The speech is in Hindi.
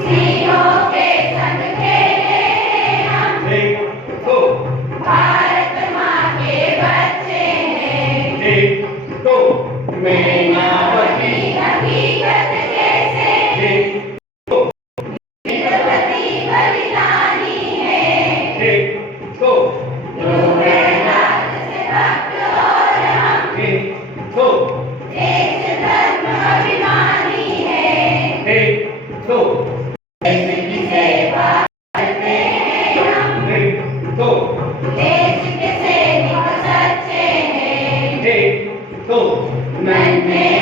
सिंहों के संग खेले हैं हम। एक दो भारत माँ के बच्चे हैं। एक दो मैनावती हकीकत कैसे एक दो वीरवती बलिदानी है। एक दो नाथ से भक्त और हम। एक दो देश धर्म अभिमानी है। एक दो देश की सेवा करते हैं हम। एक दो देश के सैनिक सच्चे हैं। एक दो नन्हे